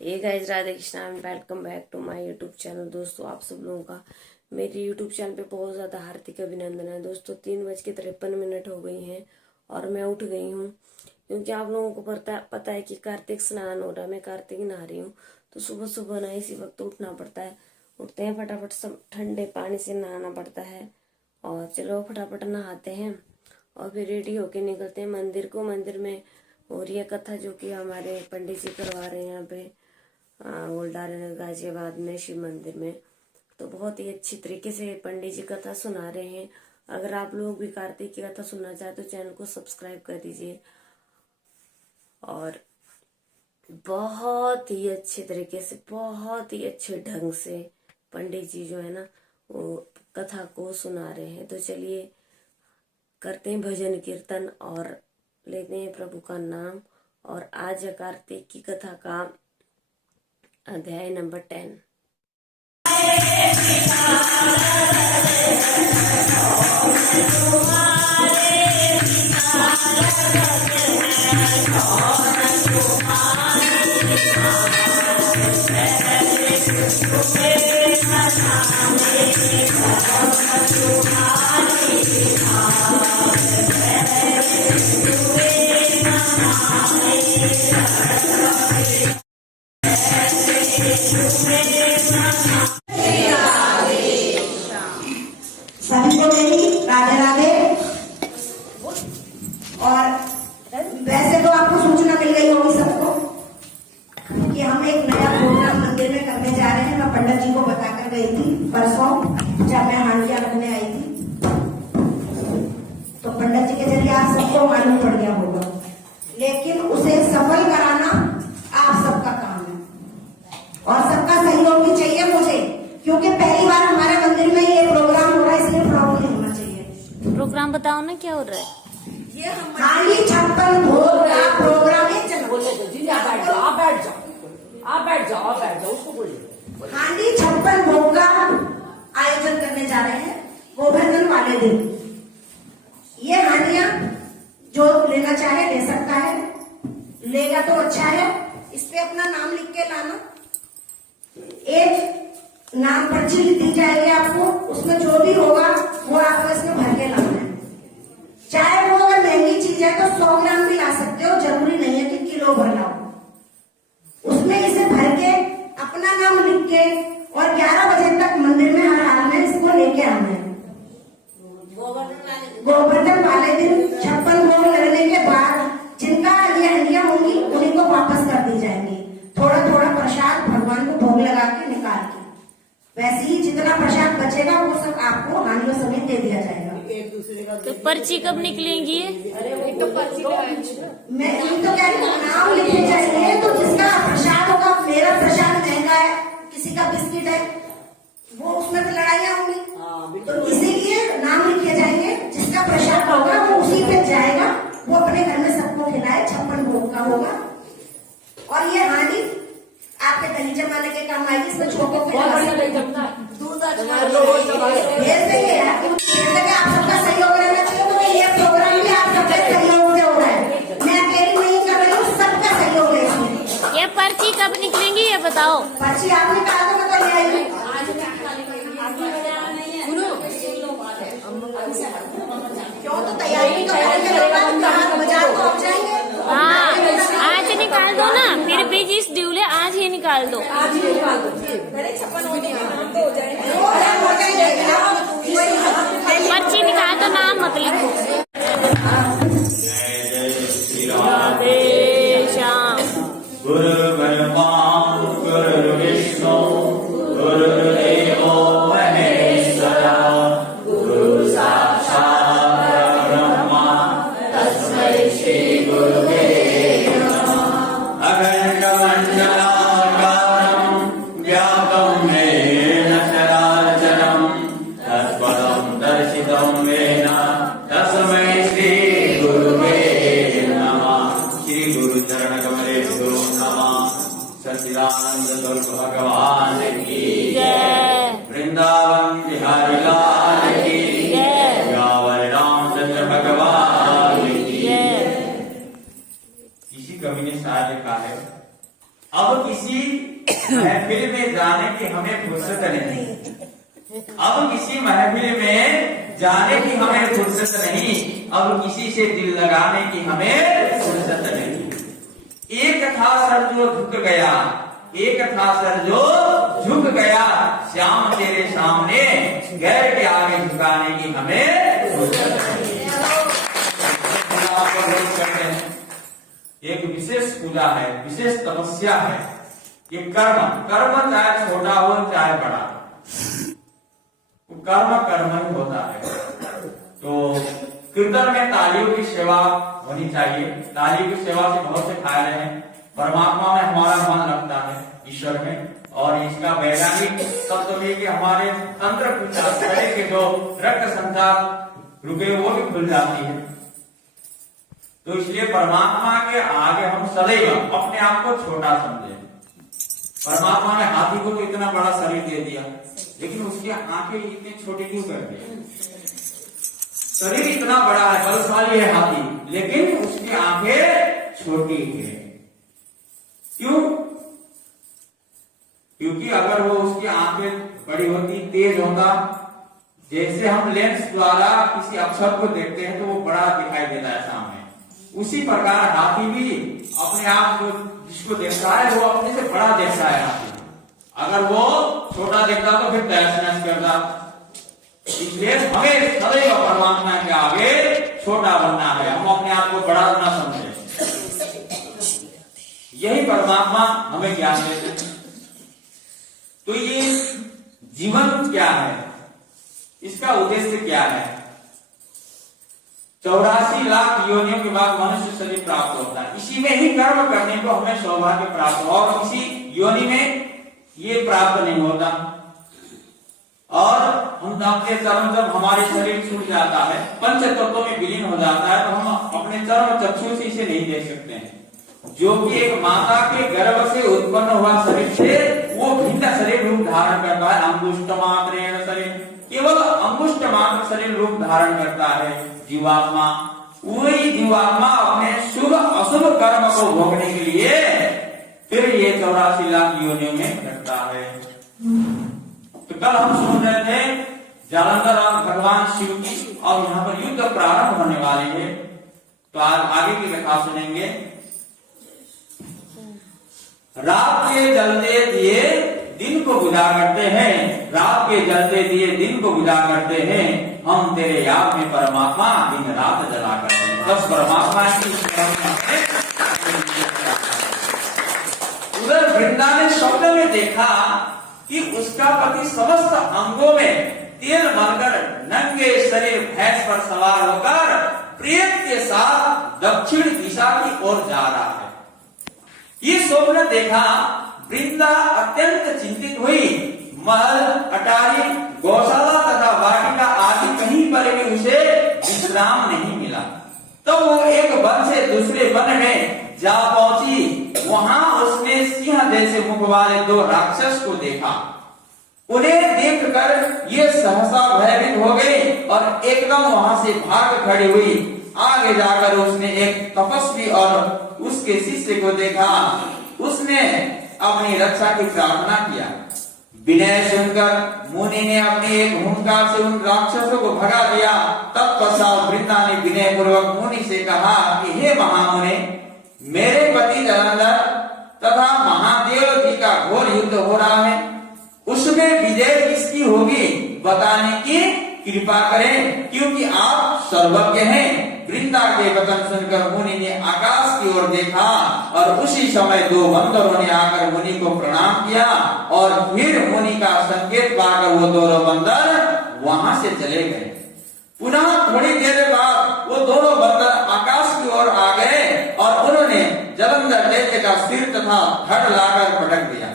Hey guys, Radhe Krishna and welcome back to my YouTube channel. दोस्तों, आप सब लोगों का मेरे यूट्यूब चैनल पे बहुत ज़्यादा हार्दिक अभिनंदन है। दोस्तों, 3:53 हो गई हैं और मैं उठ गई हूँ क्योंकि आप लोगों को पता है कि कार्तिक स्नान हो रहा है। मैं कार्तिक नहा रही हूँ तो सुबह सुबह ना इसी वक्त उठना पड़ता है। उठते हैं फटाफट सब ठंडे पानी से नहाना पड़ता है और चलो फटाफट नहाते हैं और फिर रेडी होके निकलते हैं मंदिर को। मंदिर में हो रही है कथा जो कि हमारे पंडित जी करवा रहे हैं यहाँ पे ओल्डारे गाजियाबाद में शिव मंदिर में। तो बहुत ही अच्छी तरीके से पंडित जी कथा सुना रहे हैं। अगर आप लोग भी कार्तिक की कथा सुनना चाहते तो चैनल को सब्सक्राइब कर दीजिए। और बहुत ही अच्छे तरीके से, बहुत ही अच्छे ढंग से पंडित जी जो है ना वो कथा को सुना रहे हैं। तो चलिए करते हैं भजन कीर्तन और लेते हैं प्रभु का नाम। और आज है कार्तिक की कथा का अध्याय नंबर 10। सभी को मेरी राधे राधे। और वैसे तो आपको सूचना मिल गई होगी सबको कि हम एक नया प्रोग्राम मंदिर में करने जा रहे हैं। मैं पंडित जी को बताकर गई थी परसों जब मैं हांडिया रखने आई थी, तो पंडित जी के जरिए आप सबको मालूम पड़ गया होगा, लेकिन उसे सफल कराना आप सबका काम है और सबका सहयोग भी चाहिए मुझे, क्योंकि पहली बार हमारे मंदिर में ये प्रोग्राम हो रहा है, इसलिए फ्रॉड नहीं होना चाहिए। प्रोग्राम बताओ ना क्या हो रहा है। ये हांडी 56 भोग का प्रोग्राम है। चलो आप बैठ जाओ उसको बोलिए। हांडी 56 भोग का आयोजन करने जा रहे हैं गोवर्धन वाले दिन। ये हांडियां जो लेना चाहे ले सकता है, लेगा तो अच्छा है। इस पे अपना नाम लिख के लाना। एक नाम पर्ची दी जाएगी आपको, उसमें जो भी होगा वो आपको इसमें भर के लाना है। चाहे वो अगर महंगी चीज है तो 100 ग्राम भी ला सकते हो, जरूरी नहीं है कि किलो भर लाओ। उसमें इसे भर के अपना नाम लिख के और 11 बजे तक मंदिर में हर हाल में इसको लेके आना है। गोवर्धन वाले दिन 56 भोग लगने के बाद जिनका ये हंडियां होंगी उन्हीं को वापस कर दी जाएंगी। थोड़ा थोड़ा प्रसाद भगवान को भोग लगा के निकाल के, वैसे ही जितना प्रसाद बचेगा वो सब आपको हांडियों समेत दे दिया जाएगा। तो पर्ची कब निकलेंगी? तो पर्ची मैं यही तो कह रही हूँ, नाम लिखे जाएंगे। तो जिसका प्रसाद होगा, मेरा प्रसाद महंगा है, किसी का बिस्किट है, वो उसमें तो लड़ाइयाँ होंगी। तो इसीलिए नाम लिखे जाएंगे। जिसका प्रसाद होगा वो उसी पे जाएगा, वो अपने घर में सबको खिलाए। 56 भोग का होगा। और ये हांडी आपके दही जमाने के काम आएगी। इसमें छोटो दूध भेज देंगे। आप सबका सहयोग रहना चाहिए, तो ये प्रोग्राम भी आप सबके सहयोग से हो रहा है। मैं अकेली नहीं कर रही हूँ, सबका सहयोग है इसमें। ये पर्ची कब निकलेंगी ये बताओ। पर्ची आप निकाल दो, बताइए आएगी। क्यों, तो तैयारी तो करेंगे, बाजार तो आप जाएंगे। हाँ, आज निकाल दो ना, फिर भी जिस ड्यूले आज ही निकाल दो। पर्ची निकाल दो, नाम मत लिखो। राधे श्याम। गुरु ब्रह्मा गुरु विष्णु गुरुदेवो महेश्वरा गुरु साक्षात् ब्रह्मा तस्मै श्री गुरुवे नमः। अखण्डमण्डलाकारं व्याप्तं येन चराचरं तत्पदं दर्शितं येन तस्मै श्री गुरुवे नमः। श्री गुरु चरण कमलेभ्यो नमः। सच्चिदानंद स्वरूप भगवान की जय। वृंदावन बिहारी लाल की जय। गावर रामचंद्र भगवान की। जय। इसी कवि ने साथ लिखा है, अब किसी महफिल में जाने की हमें फुर्सत नहीं, अब किसी महफिल में जाने की हमें फुर्सत नहीं, अब किसी से दिल लगाने की हमें फुर्सत नहीं। एक था सर जो झुक गया, एक था सर जो झुक गया, श्याम तेरे सामने गैर के आगे झुकाने की हमें फुर्सत नहीं। एक विशेष पूजा है, विशेष तपस्या है, ये कर्म चाहे छोटा हो चाहे बड़ा, कर्म कर्म ही होता है। तो कीर्तन में तालियों की सेवा होनी चाहिए। तालियों की सेवा से बहुत से फायदे हैं। परमात्मा में हमारा मन लगता है, ईश्वर में, और इसका वैज्ञानिक तत्व भी कि हमारे तंत्र के जो रक्त संचार रुके वो भी खुल जाती है। तो इसलिए परमात्मा के आगे हम सदैव अपने आप को छोटा समझे। परमात्मा ने हाथी को तो इतना बड़ा शरीर दे दिया, लेकिन उसकी आंखें इतनी छोटी क्यों कर दी? शरीर इतना बड़ा है, बलशाली है हाथी, लेकिन उसकी आंखें छोटी है। क्यों? क्योंकि अगर वो उसकी आंखें बड़ी होती, तेज होता, जैसे हम लेंस द्वारा किसी अक्षर को देखते हैं तो वो बड़ा दिखाई देता है सामने, उसी प्रकार हाथी भी अपने आप को जिसको देखता है वो अपने से बड़ा देखता है। हाथी अगर वो छोटा देखता तो फिर तहस नहस करता। इसलिए हमें सदैव परमात्मा के आगे छोटा बनना है, हम अपने आप को बड़ा ना समझे। यही परमात्मा हमें ज्ञान देते हैं। तो ये जीवन क्या है, इसका उद्देश्य क्या है? 84 लाख योनियों के बाद मनुष्य शरीर प्राप्त होता है। इसी में ही कर्म करने को हमें सौभाग्य प्राप्त हो, और किसी योनि में ये प्राप्त नहीं होता। और हम अपने चर्म, जब हमारे शरीर छूट जाता है, पंच तत्वों में विलीन हो जाता है, तो हम अपने चर्म चक्षु से इसे नहीं देख सकते हैं। जो कि एक माता के गर्भ से उत्पन्न हुआ शरीर से वो भिन्न शरीर रूप धारण करता है। अंगुष्ठ मात्रेण शरीर, केवल अंगुष्ठ मात्र शरीर रूप धारण करता है जीवात्मा। वही जीवात्मा अपने शुभ अशुभ कर्म को भोगने के लिए फिर ये 84 लाख योनियों में घटता है। तो कल हम सुन रहे थे जालंधर और भगवान शिव की, और यहाँ पर युद्ध प्रारंभ होने वाले हैं। तो आज आगे की कथा सुनेंगे। रात के जलते दिए दिन को बुझा करते हैं, रात के जलते दिए दिन को बुझा करते हैं, हम तेरे याद में परमात्मा दिन रात जला करते हैं। बस परमात्मा की उधर वृंदा ने स्वप्न में देखा कि उसका पति समस्त अंगों में तेल मलकर नंगे शरीर भैंस पर सवार होकर प्रेत के साथ दक्षिण दिशा की ओर जा रहा है। ये स्वप्न देखा वृंदा अत्यंत चिंतित हुई। महल, अटारी, गौशाला तथा वाटिका आदि कहीं पर भी उसे विश्राम नहीं मिला। तो वो एक वन से दूसरे वन में जा पहुंची। वहां उसने सिंह जैसे मुख वाले 2 राक्षस को देखा। उन्हें देखकर ये सहसा भयभीत हो गई और एकदम वहां से भाग खड़ी हुई। आगे जाकर उसने एक तपस्वी और उसके शिष्य को देखा। उसने अपनी रक्षा की प्रार्थना किया। विनय सुनकर मुनि ने अपनी एक हुंकार से उन राक्षसों को भगा दिया। तत्पश्चात वृंदा ने विनय पूर्वक मुनि से कहा कि हे महामुनि, मेरे पति जालंधर तथा महादेव जी का घोर युद्ध हो रहा है, उसमें विजय किसकी होगी बताने की कृपा करें, क्योंकि आप सर्वज्ञ हैं। वृंदा के वचन सुनकर मुनि ने आकाश की ओर देखा और उसी समय 2 बंदरों ने आकर मुनि को प्रणाम किया और फिर मुनि का संकेत पाकर वो दोनों बंदर वहां से चले गए। पुनः थोड़ी देर बाद वो दोनों बंदर आकाश की ओर आ गए और उन्होंने जालंधर दैत्य का सिर तथा धड़ लाकर पटक दिया।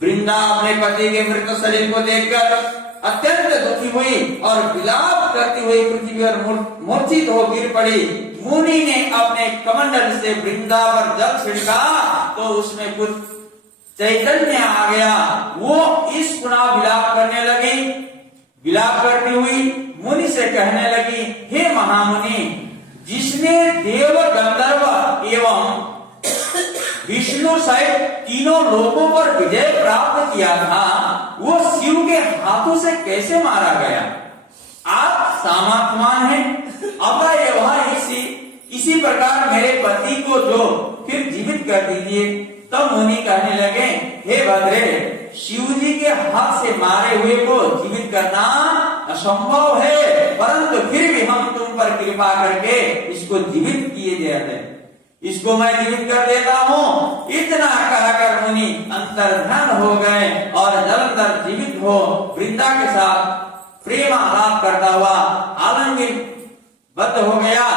वृंदा अपने पति के मृत शरीर को देखकर अत्यंत दुखी हुई और विलाप करती हुई पृथ्वी पर मूर्छित हो गिर पड़ी। मुनि ने अपने कमंडल से वृंदा पर जल छिड़का तो उसमें कुछ चैतन्य आ गया। वो इस पुनः विलाप करने लगी। विलाप करती हुई मुनि से कहने लगी, हे महामुनि, जिसने देव गंधर्व एवं विष्णु सहित तीनों लोकों पर विजय प्राप्त किया था, वो शिव के हाथों से कैसे मारा गया? आप सामर्थ्यवान हैं, अतः वह इसी प्रकार मेरे पति को जो फिर जीवित कर दीजिए। तब मुनि कहने लगे, हे भद्रे, शिव जी के हाथ से मारे हुए को जीवित करना असंभव है, परंतु फिर भी हम तुम पर कृपा करके इसको जीवित किए जाते हैं, इसको मैं जीवित कर देता हूँ। इतना कहकर मुनि अंतर्ध्यान हो गए और जलंधर जीवित हो वृंदा के साथ प्रेमालाप करता हुआ आलिंगन बद्ध हो गया।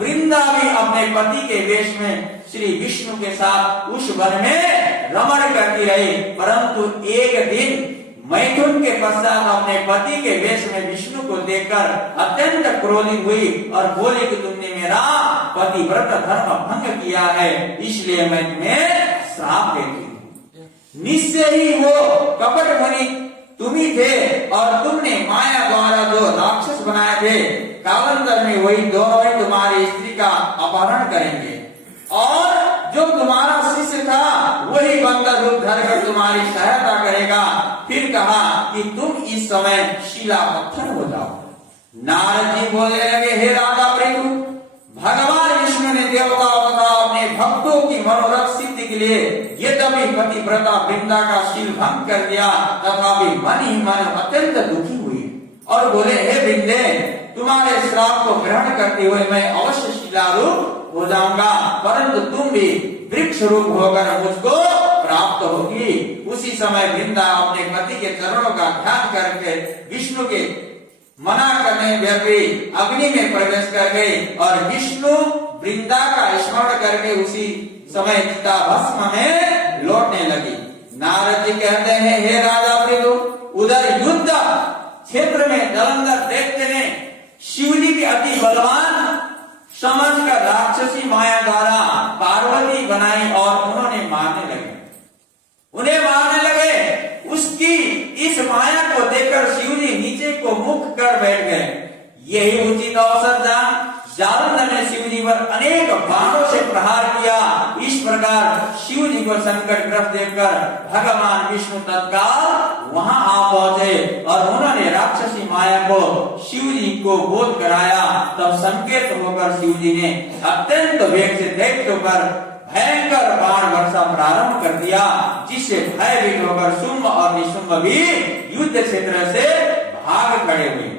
वृंदा भी अपने पति के वेश में श्री विष्णु के साथ उस वन में रमण करती रही, परंतु एक दिन मैथुन के पश्चात अपने पति के वेश में विष्णु को देखकर अत्यंत क्रोधित हुई और बोली कि तुमने मेरा पतिव्रत धर्म भंग किया है, इसलिए मैं तुम्हें श्राप देती हूँ। निश्चय ही वो कपट मुनि तुम ही थे और तुमने माया द्वारा जो राक्षस बनाए थे, कालांतर में वही दोनों ही तुम्हारी स्त्री का अपहरण करेंगे और जो तुम्हारा शिष्य था वही बंदर रूप धरकर तुम्हारी सहायता करेगा। फिर कहा कि तुम इस समय शिला पत्थर हो जाओ। नारद जी बोलने लगे, हे राजा प्रभु, भगवान विष्णु ने देवताओं तथा अपने भक्तों की मनोरथ सिद्धि के लिए यद्यपि पतिव्रता वृंदा का शील भंग कर दिया, तथापि मन ही मन अत्यंत दुखी हुई और बोले, हे वृंदे, तुम्हारे श्राप को ग्रहण करते हुए मैं अवश्य शिलारूप हो जाऊंगा, परंतु तुम भी वृक्ष रूप होकर मुझको प्राप्त होगी। उसी समय वृंदा अपने पति के चरणों का ध्यान करके विष्णु के मना करने व्यक्ति अग्नि में प्रवेश कर गए और विष्णु वृंदा का स्मरण करके उसी समय चिता भस्म में लौटने लगी। नारद जी कहते हैं, हे राजा प्रभु, उधर युद्ध क्षेत्र में जलंधर दैत्य ने शिवजी के अति बलवान समझकर राक्षसी माया द्वारा पार्वती बनाई और उन्होंने मारने लगे, उन्हें मारने लगे। उसकी इस माया को देखकर शिवजी नीचे को मुख कर बैठ गए। यही उचित अवसर जान जालंधर ने शिवजी पर अनेक बाणों से प्रहार किया। इस प्रकार शिवजी को संकटग्रस्त देखकर भगवान विष्णु तत्काल वहां आ पहुंचे और उन्होंने राक्षसी माया को शिवजी को बोध कराया। तब संकेत होकर शिवजी ने अत्यंत वेग से दैत्यों पर भयंकर बाण वर्षा प्रारंभ कर दिया, जिससे भयभीत होकर शुंभ और निशुंभ भी युद्ध क्षेत्र से भाग खड़े हुए।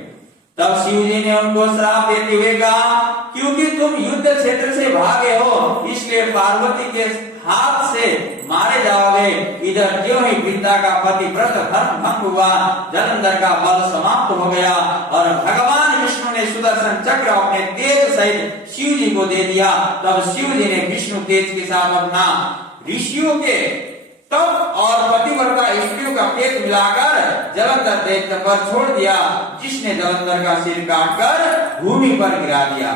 तब शिवजी ने उनको श्राप देते हुए कहा, क्योंकि तुम युद्ध क्षेत्र से भागे हो, इसलिए पार्वती के हाथ से मारे जाओगे। इधर ज्यों ही वृंदा का पतिव्रत धर्म भंग हुआ, जलंधर का बल समाप्त हो गया और भगवान विष्णु ने सुदर्शन चक्र अपने तेज सहित शिव जी को दे दिया। तब शिव जी ने विष्णु तेज के साथ अपना ऋषियों के तप और पतिव्रता स्त्रियों का पेट मिलाकर जलंधर दैत्य पर छोड़ दिया, जिसने जलंधर का सिर काटकर भूमि पर गिरा दिया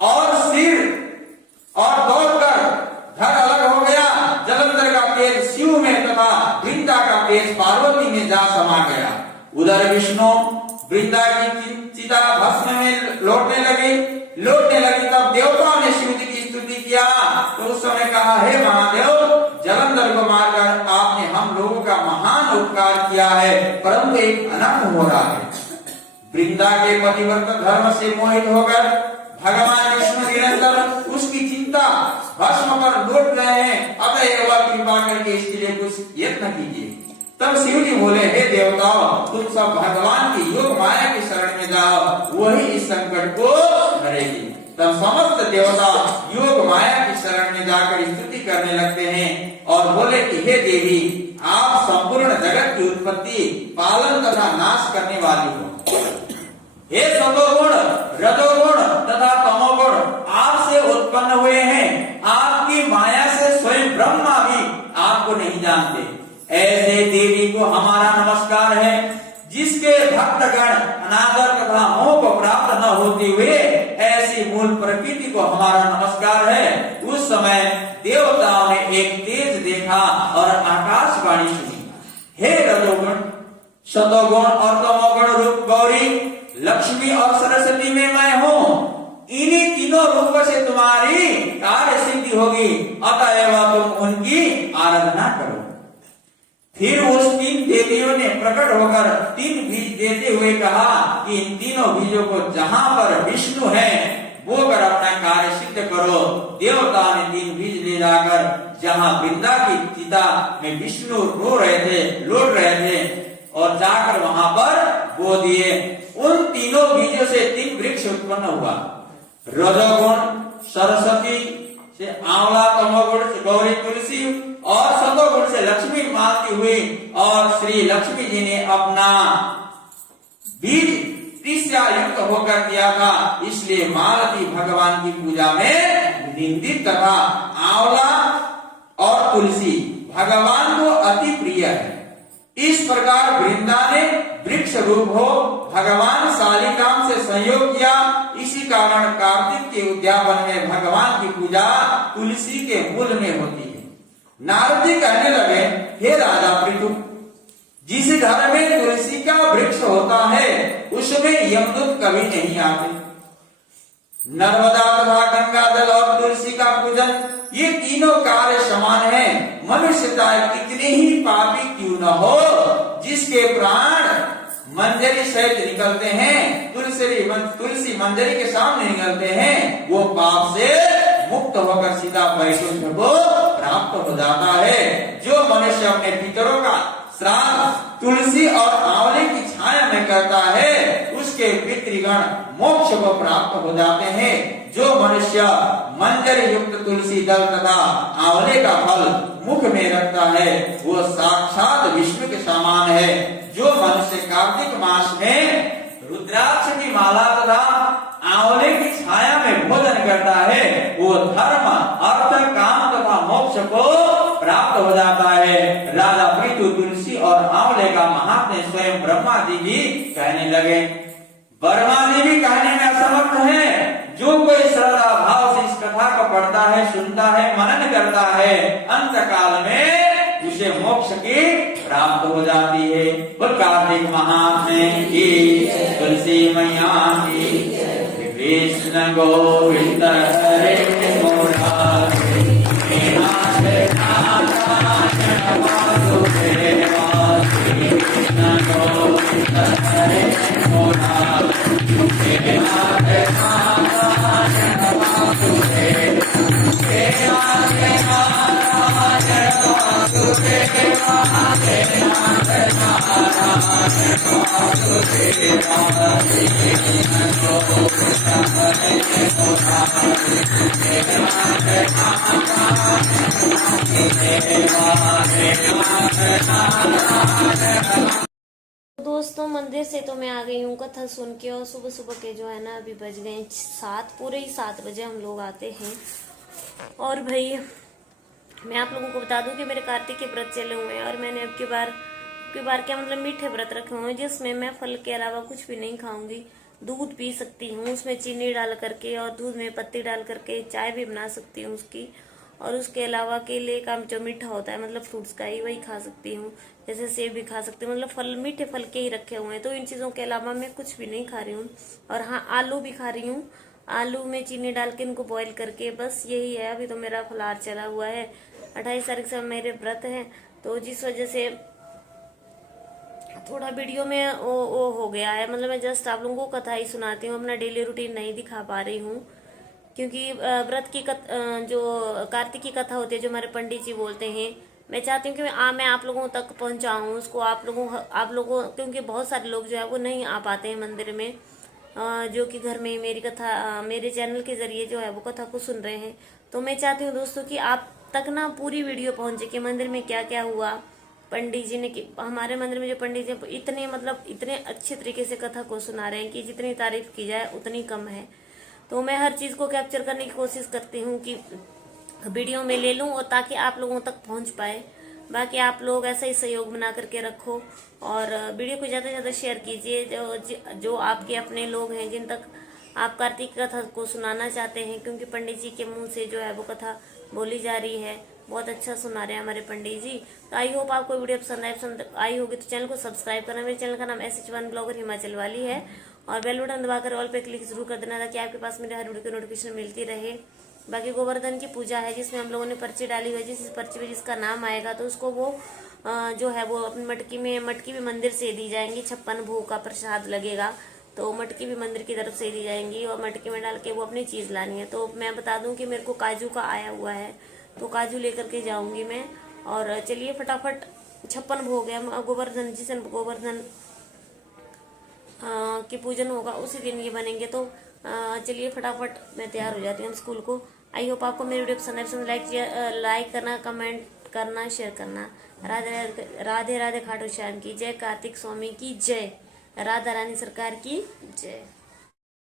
और सिर और दौड़कर धड़ अलग हो गया। जलंधर का तेज शिव में तथा वृंदा का तेज पार्वती में जा समा गया। उधर विष्णु वृंदा की चिता भस्म में लौटने लगी। तब देवताओं ने शिव जी की स्तुति किया। तो उस समय कहा, हे महादेव, जलंधर को मारकर आपने हम लोगों का महान उपकार किया है, परंतु एक अनर्थ हो रहा है। वृंदा के पतिव्रत धर्म से मोहित होकर भगवान विष्णु निरंतर उसकी चिंता भस्म पर लौट रहे हैं। अतः वह कृपा करके इसके लिए कुछ यत्न कीजिए। तब शिव जी बोले, हे देवताओं, तुम सब भगवान की योग माया की शरण में जाओ, वही इस संकट को हरेगी। तब समस्त देवता योग माया की शरण में जाकर स्तुति करने लगते हैं और बोले कि हे देवी, आप संपूर्ण जगत की उत्पत्ति, पालन तथा नाश करने वाली हो। हे सतोगुण, रजोगुण तथा तमोगुण आपसे उत्पन्न हुए हैं। आपकी माया से स्वयं ब्रह्मा भी आपको नहीं जानते। ऐसे देवी को हमारा नमस्कार है, जिसके भक्तगण अनादर तथा मोह को प्राप्त न होते हुए ऐसी मूल प्रकृति को हमारा नमस्कार है। उस समय देवताओं ने एक तेज देखा और आकाशवाणी सुनी, हे रजोगुण, सतोगुण और तमोगुण रूप गौरी, लक्ष्मी और सरस्वती में मैं हूँ। इन्हीं तीनों रूपों से तुम्हारी कार्य सिद्धि होगी, अतएव तुम उनकी आराधना करो। फिर उस 3 देवियों ने प्रकट होकर 3 बीज देते हुए कहा कि इन तीनों बीजों को जहां पर विष्णु है वो कर अपना कार्य सिद्ध करो। देवता ने 3 बीज ले जाकर जहां वृंदा की चिता में विष्णु रो रहे थे, लौट रहे थे, और जाकर वहां पर बो दिए। उन तीनों बीजों से 3 वृक्ष उत्पन्न हुआ। रजोगुण सरस्वती से आंवला, तमोगुण से गौरी तुलसी और सतोगुण से लक्ष्मी मालती हुई। और श्री लक्ष्मी जी ने अपना बीज त्रिशा युक्त होकर दिया था, इसलिए मालती भगवान की पूजा में निंदित तथा आंवला और तुलसी भगवान को अति प्रिय है। इस प्रकार वृंदा ने वृक्ष रूप हो भगवान शालिग्राम से संयोग किया। इसी कारण कार्तिक के उद्यापन में भगवान की पूजा तुलसी के मूल में होती है। नारद जी कहने लगे, हे राजा पृथु, जिस घर में तुलसी का वृक्ष होता है उसमें यमदूत कभी नहीं आते। नर्मदा तथा गंगा जल और तुलसी का पूजन, ये तीनों कार्य समान है। मनुष्य चाहे कितने ही पापी क्यों न हो, जिसके प्राण मंजरी सहित निकलते हैं, तुलसी मंजरी के सामने निकलते हैं, वो पाप से मुक्त होकर सीधा वैकुंठ को प्राप्त हो जाता है। जो मनुष्य अपने पितरों का श्राद्ध तुलसी और आंवले की छाया में करता है उसके पितृगण मोक्ष को प्राप्त हो जाते हैं। जो मनुष्य मंजरी युक्त तुलसी दल तथा आंवले का फल मुख में रखता है वो साक्षात विष्णु के समान है। जो मनुष्य कार्तिक मास में रुद्राक्ष की माला तथा आंवले की छाया में भोजन करता है वो धर्म, अर्थ, काम तथा मोक्ष को प्राप्त हो जाता है। राजा पृथु तुलसी और आंवले का महात्म्य स्वयं ब्रह्मा जी भी कहने लगे। ब्रह्मा जी भी कहने में असमर्थ है। जो कोई श्रद्धा भाव से इस कथा को पढ़ता है, सुनता है, मनन करता है, अंत काल में उसे मोक्ष की प्राप्त हो जाती है। बोल कार्तिक महात्म्य की, तुलसी मैया की, कृष्ण गोविंद हरे मुरारी, कृष्ण गोविंद हरे मुरारी, दोस्तों मंदिर से तो मैं आ गई हूँ कथा सुन के, और सुबह सुबह के जो है ना अभी बज गए 7, पूरे ही 7 बजे हम लोग आते हैं। और भाई मैं आप लोगों को बता दूं कि मेरे कार्तिक के व्रत चले हुए हैं और मैंने अब की बार क्या मतलब मीठे व्रत रखे हुए हैं, जिसमें मैं फल के अलावा कुछ भी नहीं खाऊंगी। दूध पी सकती हूँ उसमें चीनी डाल करके, और दूध में पत्ती डाल करके चाय भी बना सकती हूँ उसकी। और उसके अलावा केले का जो मीठा होता है मतलब फ्रूट्स का ही, वही खा सकती हूँ। जैसे सेब भी खा सकती हूँ, मतलब फल मीठे फल के ही रखे हुए हैं। तो इन चीज़ों के अलावा मैं कुछ भी नहीं खा रही हूँ। और हाँ, आलू भी खा रही हूँ, आलू में चीनी डाल के इनको बॉईल करके, बस यही है। अभी तो मेरा फलाहार चला हुआ है। 28 तारीख से मेरे व्रत है, तो जिस वजह से थोड़ा वीडियो में वो हो गया है। मतलब मैं जस्ट आप लोगों को कथा ही सुनाती हूँ, अपना डेली रूटीन नहीं दिखा पा रही हूँ। क्योंकि व्रत की जो कार्तिक की कथा होती है, जो हमारे पंडित जी बोलते हैं, मैं चाहती हूँ कि मैं आप लोगों तक पहुँचाऊँ उसको। आप लोगों क्योंकि बहुत सारे लोग जो है वो नहीं आ पाते हैं मंदिर में, जो कि घर में मेरी कथा मेरे चैनल के जरिए जो है वो कथा को सुन रहे हैं। तो मैं चाहती हूँ दोस्तों कि आप तक ना पूरी वीडियो पहुँचे कि मंदिर में क्या क्या हुआ। पंडित जी ने, हमारे मंदिर में जो पंडित जी इतने अच्छे तरीके से कथा को सुना रहे हैं कि जितनी तारीफ की जाए उतनी कम है। तो मैं हर चीज को कैप्चर करने की कोशिश करती हूँ कि वीडियो में ले लूं, और ताकि आप लोगों तक पहुंच पाए। बाकी आप लोग ऐसा ही सहयोग बना करके रखो और वीडियो को ज्यादा से ज्यादा शेयर कीजिए। जो आपके अपने लोग हैं जिन तक आप कार्तिक कथा को सुनाना चाहते हैं, क्योंकि पंडित जी के मुंह से जो है वो कथा बोली जा रही है। बहुत अच्छा सुना रहे हैं हमारे पंडित जी। तो आई होप आपको वीडियो पसंद आई होगी तो चैनल को सब्सक्राइब करना। मेरे चैनल का नाम SH1 ब्लॉगर हिमाचल वाली है। और बेल बटन दबाकर ऑल पे क्लिक जरूर कर देना ताकि आपके पास मेरे हर वीडियो की नोटिफिकेशन मिलती रहे। बाकी गोवर्धन की पूजा है जिसमें हम लोगों ने पर्ची डाली हुई है, जिस पर्ची में जिसका नाम आएगा तो उसको वो जो है वो अपनी मटकी भी मंदिर से दी जाएंगी। 56 भोग का प्रसाद लगेगा तो मटकी भी मंदिर की तरफ से दी जाएंगी और मटकी में डाल के वो अपनी चीज लानी है। तो मैं बता दूं कि मेरे को काजू का आया हुआ है तो काजू लेकर के जाऊंगी मैं। और चलिए फटाफट 56 भोग है गोवर्धन, जिस दिन गोवर्धन की पूजन होगा उसी दिन ये बनेंगे। तो चलिए फटाफट मैं तैयार हो जाती हूँ स्कूल को। आई होप आपको मेरी वीडियो पसंद है। लाइक करना, कमेंट करना, शेयर करना। राधे राधे राधे खाटू श्याम की जय, कार्तिक स्वामी की जय, राधा रानी सरकार की जय।